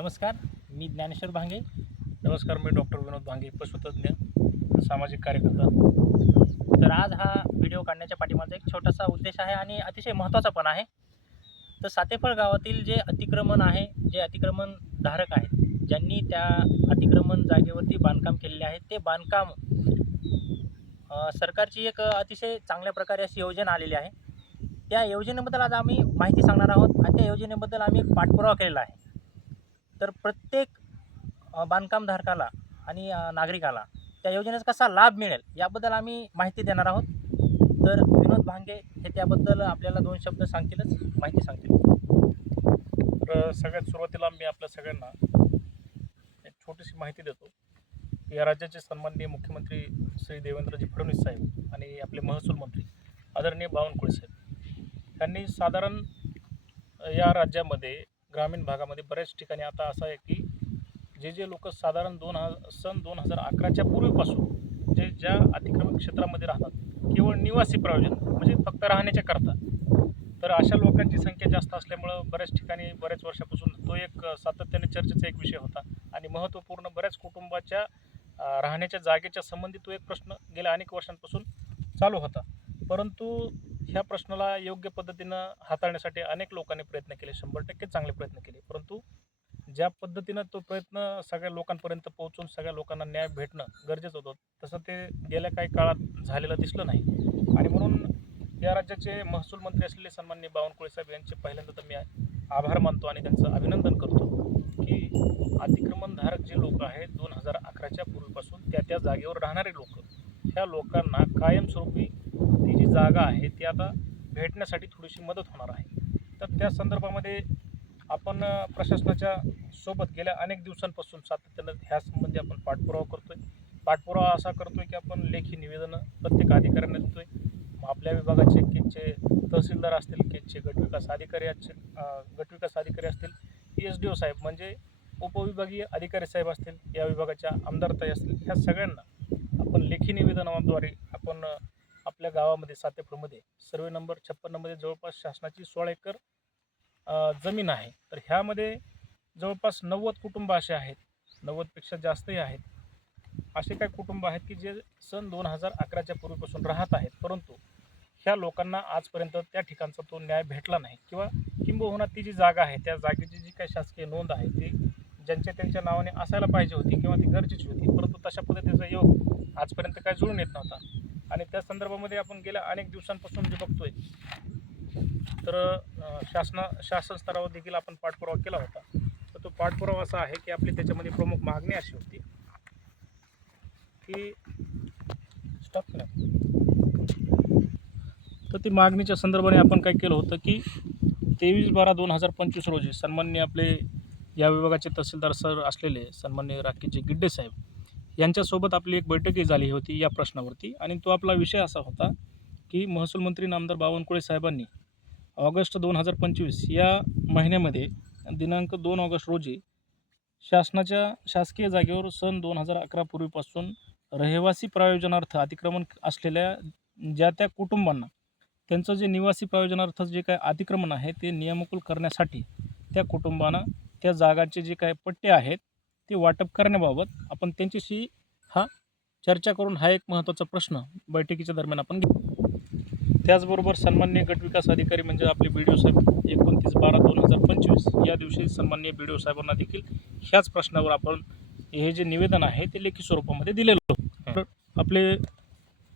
नमस्कार, मी ज्ञानेश्वर भांगे. नमस्कार, मी डॉक्टर विनोद भांगे, पशुतज्ञ, सामाजिक कार्यकर्ता. तर आज हा व्हिडिओ काढण्याच्या पाठीमागचा एक छोटासा उद्देश आहे आणि अतिशय महत्त्वाचा पण आहे. तर सातेफळ गावातील जे अतिक्रमण आहे, जे अतिक्रमणधारक आहेत, ज्यांनी त्या अतिक्रमण जागेवरती बांधकाम केलेले आहे, ते बांधकाम सरकारची एक अतिशय चांगल्या प्रकारे अशी योजना आलेली आहे. त्या योजनेबद्दल आज आम्ही माहिती सांगणार आहोत आणि त्या योजनेबद्दल आम्ही एक पाठपुरावा केलेला आहे. तर प्रत्येक बांधकामधारकाला आणि नागरिकाला त्या योजनेचा कसा लाभ मिळेल याबद्दल आम्ही माहिती देणार आहोत. तर विनोद भांगे हे त्याबद्दल आपल्याला 2 शब्द सांगतीलच, माहिती सांगतील. तर सगळ्यात सुरुवातीला मी आपल्या सगळ्यांना एक छोटीशी माहिती देतो. या राज्याचे सन्माननीय मुख्यमंत्री श्री देवेंद्रजी फडणवीस साहेब आणि आपले महसूल मंत्री आदरणीय बावनकुळे साहेब यांनी साधारण या राज्यामध्ये ग्रामीण भागामध्ये बऱ्याच ठिकाणी आता असं आहे की जे लोक साधारण सन 2011च्या पूर्वीपासून ज्या अतिक्रमित क्षेत्रामध्ये राहतात, केवळ निवासी प्रयोजन म्हणजे फक्त राहण्याच्या करता, तर अशा लोकांची संख्या जास्त असल्यामुळं बऱ्याच ठिकाणी बऱ्याच वर्षापासून तो एक सातत्याने चर्चेचा एक विषय होता आणि महत्त्वपूर्ण बऱ्याच कुटुंबाच्या राहण्याच्या जागेच्या संबंधी तो एक प्रश्न गेल्या अनेक वर्षांपासून चालू होता. परंतु ह्या प्रश्नाला योग्य पद्धतीनं हाताळण्यासाठी अनेक लोकांनी प्रयत्न केले, 100% चांगले प्रयत्न केले. परंतु ज्या पद्धतीनं तो प्रयत्न सगळ्या लोकांपर्यंत पोहोचून सगळ्या लोकांना न्याय भेटणं गरजेचं होतं, तसं ते गेल्या काही काळात झालेलं दिसलं नाही. आणि म्हणून या राज्याचे महसूल मंत्री असलेले सन्माननीय बावनकुळे साहेब यांचे पहिल्यांदा तर मी आभार मानतो आणि त्यांचं अभिनंदन करतो की अतिक्रमणधारक जे लोक आहेत 2011च्या पूर्वीपासून त्या जागेवर राहणारे लोक, ह्या लोकांना कायमस्वरूपी ती जी जागा आहे ती आता भेटण्यासाठी थोडीशी मदत होणार आहे. तर त्या संदर्भामध्ये आपण प्रशासनाच्या सोबत गेल्या अनेक दिवसांपासून सातत्यानं ह्यासंबंधी आपण पाठपुरावा असा करतोय की आपण लेखी निवेदनं प्रत्येक अधिकाऱ्यांना देतोय. आपल्या विभागाचे केजचे तहसीलदार असतील, केजचे गटविकास अधिकारी असतील, SDO साहेब म्हणजे उपविभागीय अधिकारी साहेब असतील, या विभागाच्या आमदारताई असतील, ह्या सगळ्यांना आपण लेखी निवेदनाद्वारे आपण आपल्या गावामध्ये सातेफळमध्ये सर्वे नंबर 56 मध्ये जवळपास शासनाची 16 एकर जमीन आहे. तर ह्यामध्ये जवळपास 90 कुटुंब असे आहेत, 90पेक्षा जास्तही आहेत. असे काही कुटुंब आहेत की जे सन 2011च्या पूर्वीपासून राहत आहेत, परंतु ह्या लोकांना आजपर्यंत त्या ठिकाणचा तो न्याय भेटला नाही किंवा किंबहुना ती जी जागा आहे त्या जागेची जी काही शासकीय नोंद आहे ती त्यांच्या नावाने असायला पाहिजे होती किंवा ती गरजेची होती, परंतु तशा पद्धतीचा योग आजपर्यंत काय जुळून येत नव्हता. आणि त्या संदर्भामध्ये आपण गेल्या अनेक दिवसांपासून जे बघतोय, तर शासन स्तरावर देखील आपण पाठपुरावा केला होता. तर तो पाठपुरावा असा आहे की आपली त्याच्यामध्ये प्रमुख मागणी अशी होती की स्टॉप नाही. तर ती मागणीच्या संदर्भाने आपण काय केलं होतं की 23/12/2025 रोजी सन्माननीय आपले या विभागाचे तहसीलदार सर असलेले सन्माननीय राकेशजी गिड्डे साहेब यांच्यासोबत आपली एक बैठकही झाली होती या प्रश्नावरती. आणि तो आपला विषय असा होता की महसूल मंत्री नामदार बावनकुळे साहेबांनी ऑगस्ट 2025 या महिन्यामध्ये दिनांक 2 ऑगस्ट रोजी शासकीय जागेवर सन 2011 पूर्वीपासून रहिवासी प्रयोजनार्थ अतिक्रमण असलेल्या ज्या त्या कुटुंबांना त्यांचं जे निवासी प्रयोजनार्थ जे काय अतिक्रमण आहे ते नियमकुल करण्यासाठी त्या कुटुंबांना त्या जागाचे जे काही पट्टे आहेत ते वाटप करण्याबाबत आपण त्यांच्याशी चर्चा करून हा एक महत्त्वाचा प्रश्न बैठकीच्या दरम्यान आपण घेतला. त्याचबरोबर सन्माननीय गटविकास अधिकारी म्हणजे आपले BDO साहेब 29/12/2025 या दिवशी सन्माननीय BDO साहेबांना देखील ह्याच प्रश्नावर आपण हे जे निवेदन आहे ते लेखी स्वरूपामध्ये दिलेलं होतं. तर आपले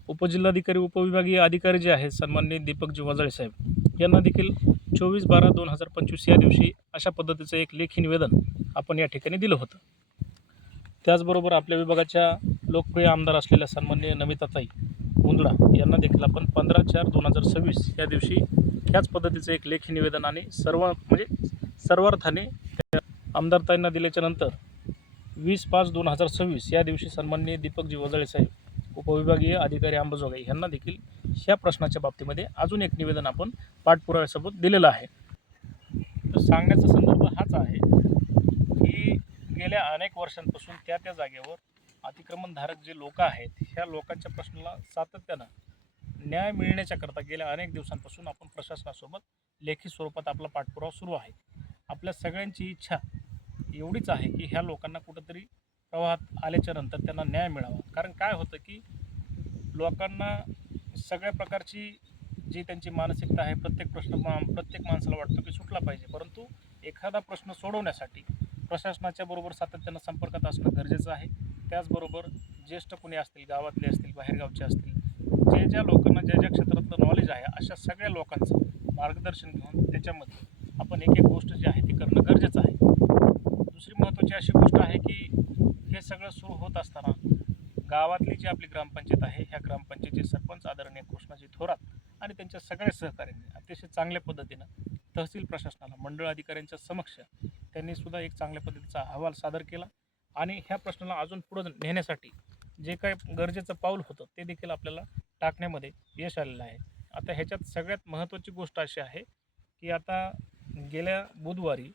उपजिल्हाधिकारी उपविभागीय अधिकारी जे आहेत सन्माननीय दीपकजी वजाळे साहेब यांना देखील 24/12/2025 या दिवशी अशा पद्धतीचं एक लेखी निवेदन आपण या ठिकाणी दिलं होतं. त्याचबरोबर आपल्या विभागाच्या लोकप्रिय आमदार असलेल्या सन्माननीय नमिताताई मुंदडा यांना देखील आपण 15/4/2026 या दिवशी ह्याच पद्धतीचं एक लेखी निवेदन आणि सर्वार्थाने त्या आमदारताईंना दिल्याच्या नंतर 20/5/2026 या दिवशी सन्माननीय दीपकजी वजाळे साहेब उपविभागीय अधिकारी अंबाजोगाई यांना देखील ह्या प्रश्नाच्या बाबतीमध्ये अजून एक निवेदन आपण पाठपुराव्यासोबत दिलेलं आहे. तर सांगण्याचा संदर्भ हाच आहे की गेल्या अनेक वर्षांपासून त्या जागेवर अतिक्रमणधारक जे लोक आहेत ह्या लोकांच्या प्रश्नाला सातत्यानं न्याय मिळण्याच्याकरता गेल्या अनेक दिवसांपासून आपण प्रशासनासोबत लेखी स्वरूपात आपला पाठपुरावा सुरू आहे. आपल्या सगळ्यांची इच्छा एवढीच आहे की ह्या लोकांना कुठंतरी प्रवाहात आल्याच्या नंतर त्यांना न्याय मिळावा. कारण काय होतं की लोकांना सगळ्या प्रकारची जी त्यांची मानसिकता आहे, प्रत्येक माणसाला वाटतं की सुटला पाहिजे, परंतु एखादा प्रश्न सोडवण्यासाठी प्रशासनाच्या बरोबर सातत्यानं संपर्कात असणं गरजेचं आहे. त्याचबरोबर ज्येष्ठ कुणी असतील, गावातले असतील, बाहेरगावचे असतील, ज्या लोकांना ज्या क्षेत्रातलं नॉलेज आहे, अशा सगळ्या लोकांचं मार्गदर्शन घेऊन त्याच्यामध्ये आपण एक गोष्ट जी आहे ती करणं गरजेचं आहे. दुसरी महत्त्वाची अशी गोष्ट आहे की हे सगळं सुरू होत असताना गावातली जी आपली ग्रामपंचायत आहे, ह्या ग्रामपंचायतीचे सरपंच आदरणीय कृष्णाजी थोरात आणि त्यांच्या सगळ्या सहकाऱ्यांनी अतिशय चांगल्या पद्धतीनं तहसील प्रशासनाला, मंडळ अधिकाऱ्यांच्या समक्ष त्यांनी सुद्धा एक चांगल्या पद्धतीचा अहवाल सादर केला आणि ह्या प्रश्नाला अजून पुढं नेण्यासाठी जे काही गरजेचं पाऊल होतं ते देखील आपल्याला टाकण्यामध्ये यश आलेलं आहे. आता ह्याच्यात सगळ्यात महत्त्वाची गोष्ट अशी आहे की आता गेल्या बुधवारी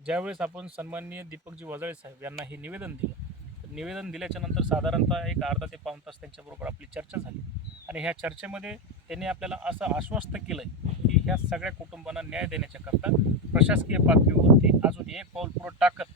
ज्यावेळेस आपण सन्माननीय दीपकजी वजाळे साहेब यांना हे निवेदन दिलं, तर निवेदन दिल्याच्या नंतर साधारणतः एक अर्धा ते पाऊण तास त्यांच्याबरोबर आपली चर्चा झाली आणि ह्या चर्चेमध्ये त्यांनी आपल्याला असं आश्वस्त केलं आहे की ह्या सगळ्या कुटुंबांना न्याय देण्याच्याकरता प्रशासकीय पातळीवरती अजून एक पाऊल पुढं टाकत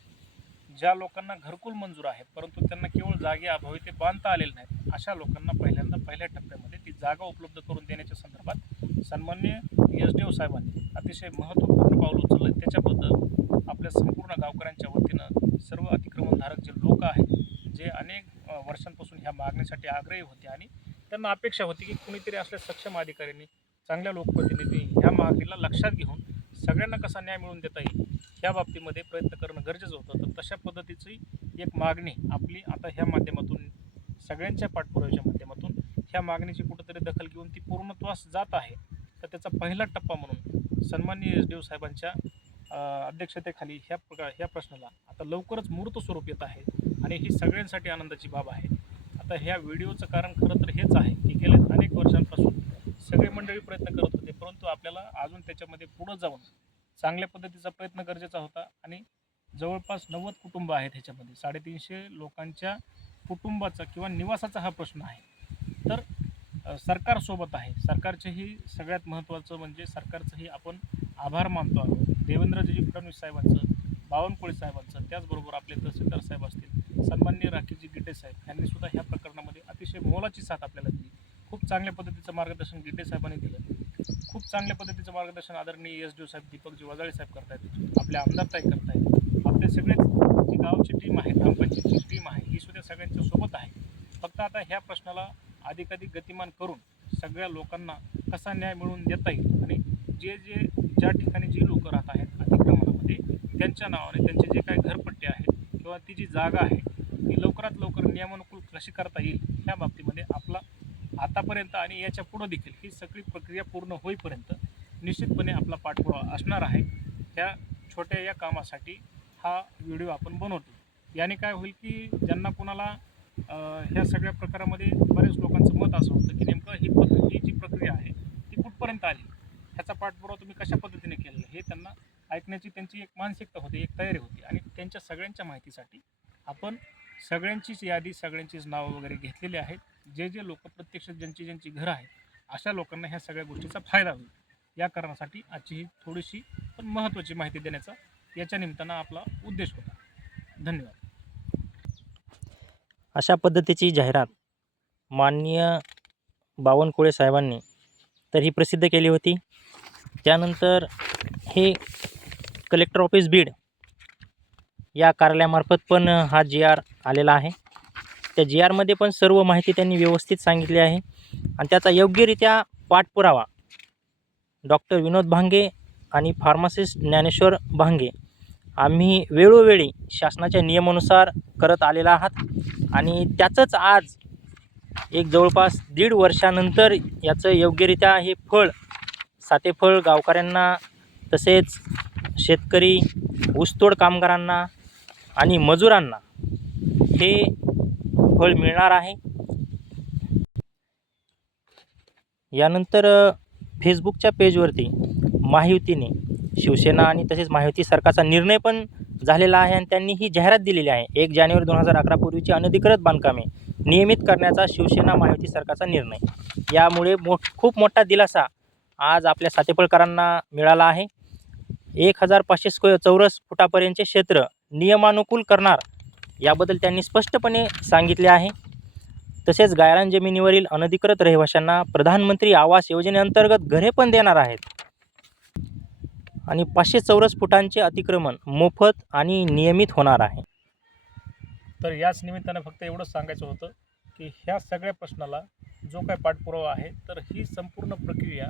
ज्या लोकांना घरकुल मंजूर आहेत परंतु त्यांना केवळ जागेअभावी ते बांधता आलेले नाहीत, अशा लोकांना पहिल्या टप्प्यामध्ये ती जागा उपलब्ध करून देण्याच्या संदर्भात सन्माननीय SDO साहेबांनी अतिशय महत्त्वपूर्ण पाऊल उचललं. त्याच्याबद्दल आपल्या संपूर्ण गावकऱ्यांच्या वतीनं सर्व अतिक्रमणधारक जे लोक आहेत, जे अनेक वर्षांपासून ह्या मागणीसाठी आग्रही होते आणि त्यांना अपेक्षा होती की कुणीतरी असल्या सक्षम अधिकाऱ्यांनी, चांगल्या लोकप्रतिनिधी ह्या मागणीला लक्षात घेऊन सगळ्यांना कसा न्याय मिळवून देता येईल ह्या बाबतीमध्ये प्रयत्न करणं गरजेचं होतं. तर तशा पद्धतीची एक मागणी आपली आता ह्या माध्यमातून, सगळ्यांच्या पाठपुराव्याच्या माध्यमातून ह्या मागणीची कुठंतरी दखल घेऊन ती पूर्णत्वास जात आहे. तर त्याचा पहिला टप्पा म्हणून सन्माननीय SDO साहेबांच्या अध्यक्षतेखाली ह्या प्रश्नाला आता लवकरच मूर्त स्वरूप येत आहे आणि ही सगळ्यांसाठी आनंदाची बाब आहे. आता ह्या व्हिडिओचं कारण खरं तर हेच आहे की गेल्या अनेक वर्षांपासून सगळी मंडळी प्रयत्न करत होते, परंतु आपल्याला अजून त्याच्यामध्ये पुढं जाऊन चांगल्या पद्धतीचा प्रयत्न गरजेचा होता आणि जवळपास 90 कुटुंब आहेत ह्याच्यामध्ये. 350 लोकांच्या कुटुंबाचा किंवा निवासाचा हा प्रश्न आहे. तर सरकारसोबत आहे. सरकारचेही सगळ्यात महत्त्वाचं म्हणजे सरकारचंही आपण आभार मानतो आहोत. देवेंद्रजी फडणवीस साहेबांचं, बावनकुळे साहेबांचं, त्याचबरोबर आपले तहसीलदार साहेब असतील, सन्माननीय राकेशजी गिड्डे साहेब यांनीसुद्धा ह्या प्रकरणामध्ये अतिशय मोलाची साथ आपल्याला दिली. खूप चांगल्या पद्धतीचं मार्गदर्शन गिड्डे साहेबांनी दिलं. खूप चांगल्या पद्धतीचं मार्गदर्शन आदरणीय SDO साहेब दीपकजी वजाळे साहेब करतायत, आपले आमदारताई करतायत, आपले सगळेच जी गावची टीम आहे, ग्रामपंचायतीची टीम आहे, ही सुद्धा सगळ्यांच्या सोबत आहे. फक्त आता ह्या प्रश्नाला अधिकाधिक गतिमान करून सगळ्या लोकांना कसा न्याय मिळवून देता येईल आणि ज्या ठिकाणी जी लोक राहत आहेत अतिक्रमणामध्ये त्यांच्या नावाने त्यांचे जे काही घरपट्टे आहेत किंवा ती जी जागा आहे ती लवकरात लवकर नियमानुकूल कशी करता येईल ह्या बाबतीमध्ये आपला आतापर्यंत आणि याच्या पुढं देखील ही सगळी प्रक्रिया पूर्ण होईपर्यंत निश्चितपणे आपला पाठपुरावा असणार आहे. ह्या छोट्या या कामासाठी हा व्हिडिओ आपण बनवतो. याने काय होईल की ज्यांना कोणाला ह्या सगळ्या प्रकारामध्ये बऱ्याच लोकांचं मत असं होतं की नेमकं ही जी प्रक्रिया आहे ती कुठपर्यंत आली, ह्याचा पाठपुरावा तुम्ही कशा पद्धतीने केलेला हे त्यांना ऐकण्याची त्यांची एक मानसिकता होती, एक तयारी होती आणि त्यांच्या सगळ्यांच्या माहितीसाठी आपण सगळ्यांचीच यादी, सगळ्यांचीच नावं वगैरे घेतलेली आहेत. जे लोक प्रत्यक्ष ज्यांची घरं आहेत अशा लोकांना ह्या सगळ्या गोष्टीचा फायदा होईल या कारणासाठी आजची ही थोडीशी पण महत्त्वाची माहिती देण्याचा याच्या निमित्तानं आपला उद्देश होता. धन्यवाद. अशा पद्धतीची जाहिरात माननीय बावनकुळे साहेबांनी तर ही प्रसिद्ध केली होती. त्यानंतर हे कलेक्टर ऑफिस बीड या कार्यालयामार्फत पण हा GR आलेला आहे. त्या GRमध्ये पण सर्व माहिती त्यांनी व्यवस्थित सांगितली आहे आणि त्याचा योग्यरित्या पाठपुरावा डॉक्टर विनोद भांगे आणि फार्मासिस्ट ज्ञानेश्वर भांगे आम्ही वेळोवेळी शासनाच्या नियमानुसार करत आलेला आहात आणि त्याचंच आज एक जवळपास 1.5 वर्षानंतर याचं योग्यरित्या हे फळ, सातेफळ गावकऱ्यांना तसेच शेतकरी, ऊसतोड कामगारांना आणि मजुरांना हे फळ मिळणार आहे. यानंतर फेसबुकच्या पेजवरती महायुतीने, शिवसेना आणि तसेच महायुती सरकारचा निर्णय पण झालेला आहे आणि त्यांनी ही जाहिरात दिलेली आहे. 1 जानेवारी 2011 पूर्वीची अनधिकृत बांधकामे नियमित करण्याचा शिवसेना महायुती सरकारचा निर्णय. यामुळे खूप मोठा दिलासा आज आपल्या सातेफळकरांना मिळाला आहे. 1500 चौरस फुटापर्यंतचे क्षेत्र नियमानुकूल करणार याबद्दल त्यांनी स्पष्टपणे सांगितले आहे. तसेच गायरान जमिनीवरील अनधिकृत रहिवाशांना प्रधानमंत्री आवास योजनेअंतर्गत घरे पण देणार आहेत. आणि 500 चौरस फुटांचे अतिक्रमण मोफत आणि नियमित होणार आहे. तर याच निमित्तानं फक्त एवढंच सांगायचं होतं की ह्या सगळ्या प्रश्नाला जो काय पाठपुरावा आहे, तर ही संपूर्ण प्रक्रिया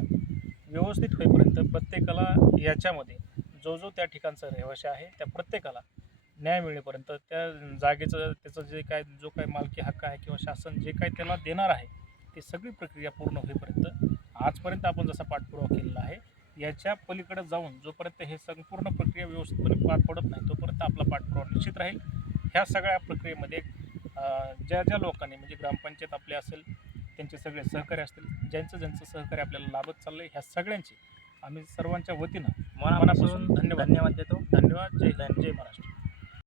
व्यवस्थित होईपर्यंत प्रत्येकाला याच्यामध्ये जो त्या ठिकाणचा रहिवासी आहे त्या प्रत्येकाला न्याय मिळेपर्यंत, त्या जागेचं त्याचं जे काय जो काही मालकी हक्क आहे किंवा शासन जे काही त्याला देणार आहे, ती सगळी प्रक्रिया पूर्ण होईपर्यंत आजपर्यंत आपण जसा पाठपुरावा केलेला आहे, याच्या पलीकडे जाऊन जोपर्यंत हे संपूर्ण प्रक्रिया व्यवस्थितपणे पार पडत नाही तोपर्यंत आपला पाठपुरावा निश्चित राहील. ह्या सगळ्या प्रक्रियेमध्ये ज्या लोकांनी म्हणजे ग्रामपंचायत आपले असेल, त्यांचे सगळे सहकारी असतील, ज्यांचं सहकार्य आपल्याला लाभत चाललं आहे, ह्या सगळ्यांचे आम्ही सर्वांच्या वतीनं मनापासून धन्यवाद देतो. धन्यवाद. जय हिंद, जय महाराष्ट्र.